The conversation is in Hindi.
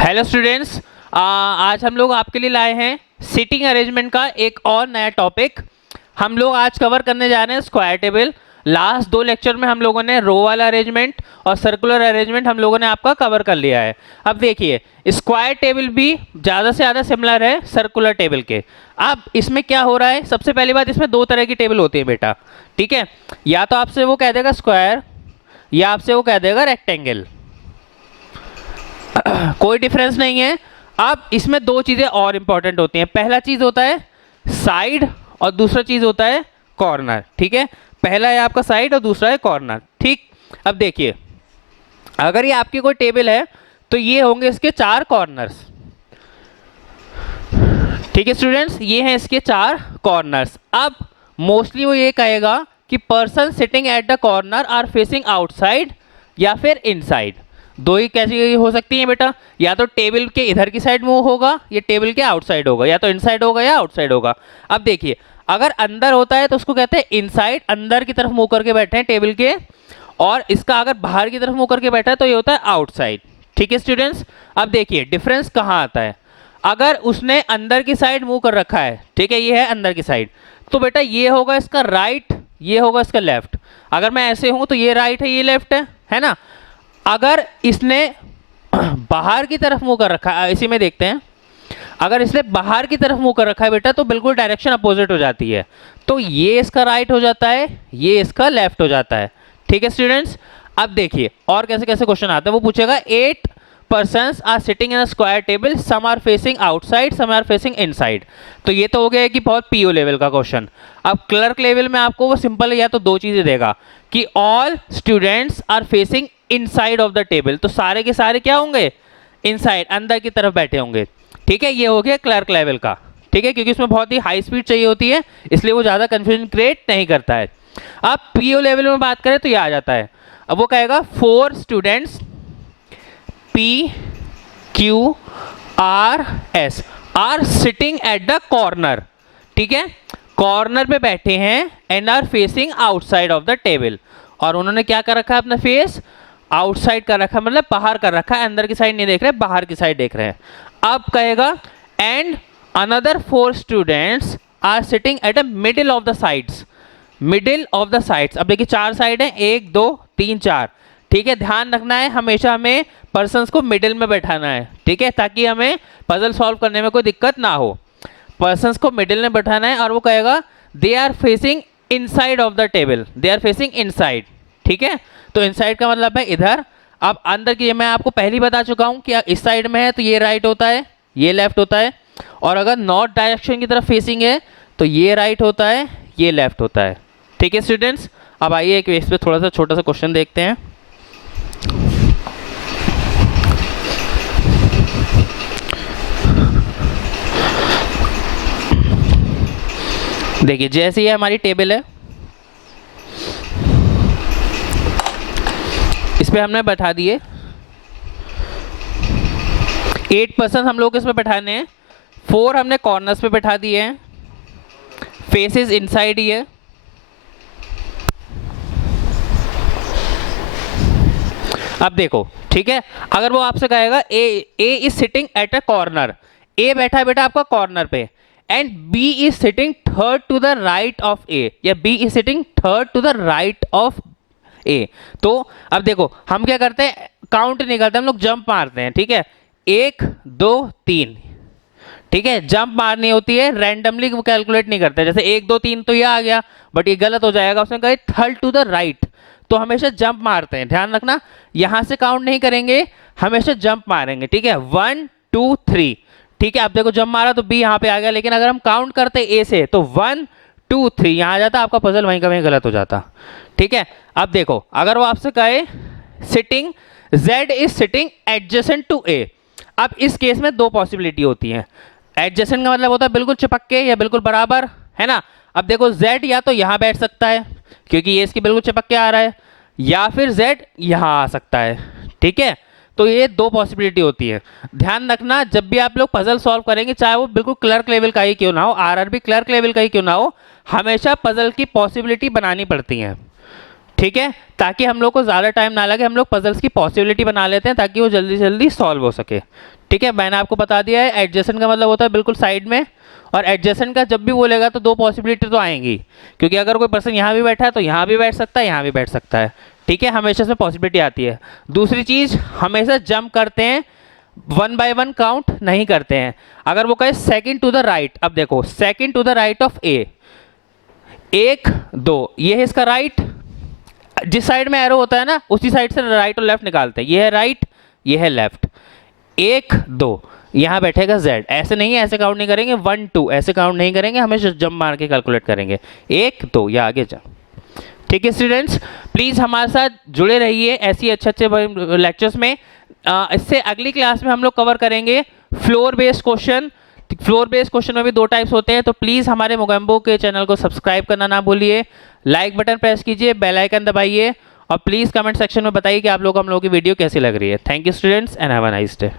हेलो स्टूडेंट्स, आज हम लोग आपके लिए लाए हैं सिटिंग अरेंजमेंट का एक और नया टॉपिक। हम लोग आज कवर करने जा रहे हैं स्क्वायर टेबल। लास्ट दो लेक्चर में हम लोगों ने रो वाला अरेंजमेंट और सर्कुलर अरेंजमेंट हम लोगों ने आपका कवर कर लिया है। अब देखिए, स्क्वायर टेबल भी ज़्यादा से ज़्यादा सिमिलर है सर्कुलर टेबल के। अब इसमें क्या हो रहा है, सबसे पहली बात, इसमें दो तरह की टेबल होती है बेटा, ठीक है। या तो आपसे वो कह देगा स्क्वायर या आपसे वो कह देगा रेक्टेंगल, कोई डिफरेंस नहीं है। अब इसमें दो चीज़ें और इंपॉर्टेंट होती हैं। पहला चीज़ होता है साइड और दूसरा चीज़ होता है कॉर्नर, ठीक है। पहला है आपका साइड और दूसरा है कॉर्नर, ठीक। अब देखिए, अगर ये आपकी कोई टेबल है तो ये होंगे इसके चार कॉर्नर्स, ठीक है स्टूडेंट्स, ये हैं इसके चार कॉर्नर्स। अब मोस्टली वो ये कहेगा कि person sitting at the corner are facing outside या फिर इनसाइड। दो ही कैसी हो सकती है बेटा, या तो टेबल के इधर की साइड मूव होगा या टेबल के आउटसाइड होगा, या तो इनसाइड होगा या आउटसाइड होगा। अब देखिए, अगर अंदर होता है तो उसको कहते हैं इनसाइड, अंदर की तरफ मूव करके बैठे हैं टेबल के, और इसका अगर बाहर की तरफ मूव करके बैठा है तो ये होता है आउटसाइड, ठीक है स्टूडेंट्स। अब देखिए डिफरेंस कहाँ आता है। अगर उसने अंदर की साइड मूव कर रखा है, ठीक है, ये है अंदर की साइड, तो बेटा ये होगा इसका राइट, ये होगा इसका लेफ्ट। अगर मैं ऐसे हूं तो ये राइट है, ये लेफ्ट है ना। अगर इसने बाहर की तरफ मुंह कर रखा है, इसी में देखते हैं, अगर इसने बाहर की तरफ मुंह कर रखा है बेटा तो बिल्कुल डायरेक्शन अपोजिट हो जाती है, तो ये इसका राइट हो जाता है, ये इसका लेफ्ट हो जाता है, ठीक है स्टूडेंट्स। अब देखिए और कैसे कैसे क्वेश्चन आता है। वो पूछेगा 8 persons are sitting in a square table, some are facing outside, some are facing inside. तो ये तो हो गया कि बहुत पीओ लेवल का क्वेश्चन। अब क्लर्क लेवल में आपको वो सिंपल या तो दो चीजें देगा कि all students are facing inside of the table, तो सारे के सारे क्या होंगे, इनसाइड, अंदर की तरफ बैठे होंगे, ठीक है। ये हो गया क्लर्क लेवल का, ठीक है, क्योंकि उसमें बहुत ही हाई स्पीड चाहिए होती है, इसलिए वो ज़्यादा कंफ्यूजन क्रिएट नहीं करता है। अब पीओ लेवल में बात करें तो ये आ जाता है। अब वो कहेगा 4 students P Q R S are sitting at the corner, ठीक है, कॉर्नर पे बैठे हैं, and are facing outside of the table, और उन्होंने क्या कर रखा है, अपना फेस आउटसाइड कर रखा है, मतलब बाहर कर रखा है, अंदर की साइड नहीं देख रहे, बाहर की साइड देख रहे हैं। अब कहेगा and another 4 students are sitting at a middle of the sides, middle of the sides. अब देखिए चार साइड है, 1 2 3 4, ठीक है। ध्यान रखना है हमेशा हमें पर्सन्स को मिडिल में बैठाना है, ठीक है, ताकि हमें पजल सॉल्व करने में कोई दिक्कत ना हो। पर्सन्स को मिडिल में बैठाना है, और वो कहेगा they are facing inside of the table, they are facing inside, ठीक है। तो इनसाइड का मतलब है इधर। अब अंदर की मैं आपको पहले ही बता चुका हूं कि इस साइड में है तो ये राइट होता है, ये लेफ्ट होता है, और अगर नॉर्थ डायरेक्शन की तरफ फेसिंग है तो ये राइट होता है, ये लेफ्ट होता है, ठीक है स्टूडेंट्स। अब आइए एक इस पे थोड़ा सा छोटा सा क्वेश्चन देखते हैं। देखिए जैसे ये हमारी टेबल है, इस पे हमने बैठा दिए 8 पर्सन हम लोग इसमें बैठाने हैं, 4 हमने कॉर्नर्स पे बैठा दिए हैं, फेसेस इनसाइड ही है। अब देखो, ठीक है, अगर वो आपसे कहेगा A is sitting at a corner, A बैठा है बेटा आपका कॉर्नर पे, and B is sitting third to the right of A, या B is sitting third to the right of A. तो अब देखो हम क्या करते हैं, काउंट नहीं करते, हम लोग जंप मारते हैं, ठीक है, 1 2 3, ठीक है, जंप मारनी होती है, रैंडमली वो कैलकुलेट नहीं करते। जैसे 1 2 3 तो ये आ गया, बट ये गलत हो जाएगा, उसने कहा थर्ड टू द राइट, तो हमेशा जंप मारते हैं, ध्यान रखना, यहां से काउंट नहीं करेंगे, हमेशा जंप मारेंगे, ठीक है, 1 2 3, ठीक है। आप देखो जंप मारा तो बी यहां पे आ गया, लेकिन अगर हम काउंट करते ए से तो 1 2 3 यहां आ जाता, आपका पजल वहीं का वहीं गलत हो जाता, ठीक है। अब देखो अगर वो आपसे कहे sitting Z is sitting adjacent to A, अब इस केस में दो पॉसिबिलिटी होती हैं। एडजेसेंट का मतलब होता है बिल्कुल चिपक के या बिल्कुल बराबर, है ना। अब देखो Z या तो यहां बैठ सकता है क्योंकि ये इसकी बिल्कुल चिपक के आ रहा है, या फिर Z यहां आ सकता है, ठीक है। तो ये दो पॉसिबिलिटी होती है। ध्यान रखना जब भी आप लोग पजल सॉल्व करेंगे, चाहे वो बिल्कुल क्लर्क लेवल का ही क्यों ना हो, आरआरबी क्लर्क लेवल का ही क्यों ना हो, हमेशा पजल की पॉसिबिलिटी बनानी पड़ती है, ठीक है, ताकि हम लोग को ज़्यादा टाइम ना लगे, हम लोग पजल्स की पॉसिबिलिटी बना लेते हैं ताकि वो जल्दी जल्दी सॉल्व हो सके। ठीक है, मैंने आपको बता दिया है एडजेसेंट का मतलब होता है बिल्कुल साइड में, और एडजेसेंट का जब भी बोलेगा तो दो पॉसिबिलिटी तो आएंगी, क्योंकि अगर कोई पर्सन यहाँ भी बैठा है तो यहाँ भी बैठ सकता है, यहाँ भी बैठ सकता है। ठीक है, हमेशा से पॉसिबिलिटी आती है। दूसरी चीज़, हमेशा जंप करते हैं, 1 by 1 काउंट नहीं करते हैं। अगर वो कहे सेकंड टू द राइट, अब देखो second to the right of A, 1 2, ये है इसका राइट, जिस साइड में एरो होता है ना उसी साइड से राइट और लेफ्ट निकालते हैं। ये है राइट, ये है लेफ्ट। 1 2, यहाँ बैठेगा Z, ऐसे नहीं है, ऐसे काउंट नहीं करेंगे, 1 2 ऐसे काउंट नहीं करेंगे, हमेशा जंप मार के कैलकुलेट करेंगे, 1 2 या आगे जा। ठीक है स्टूडेंट्स, प्लीज़ हमारे साथ जुड़े रहिए ऐसी अच्छे लेक्चर्स में। इससे अगली क्लास में हम लोग कवर करेंगे floor based question. Floor based question में भी 2 टाइप्स होते हैं, तो प्लीज़ हमारे मोगेम्बो के चैनल को सब्सक्राइब करना ना भूलिए, लाइक बटन प्रेस कीजिए, बेल आइकन दबाइए, और प्लीज़ कमेंट सेक्शन में बताइए कि आप लोग हम लोगों की वीडियो कैसी लग रही है। Thank you students and have a nice day.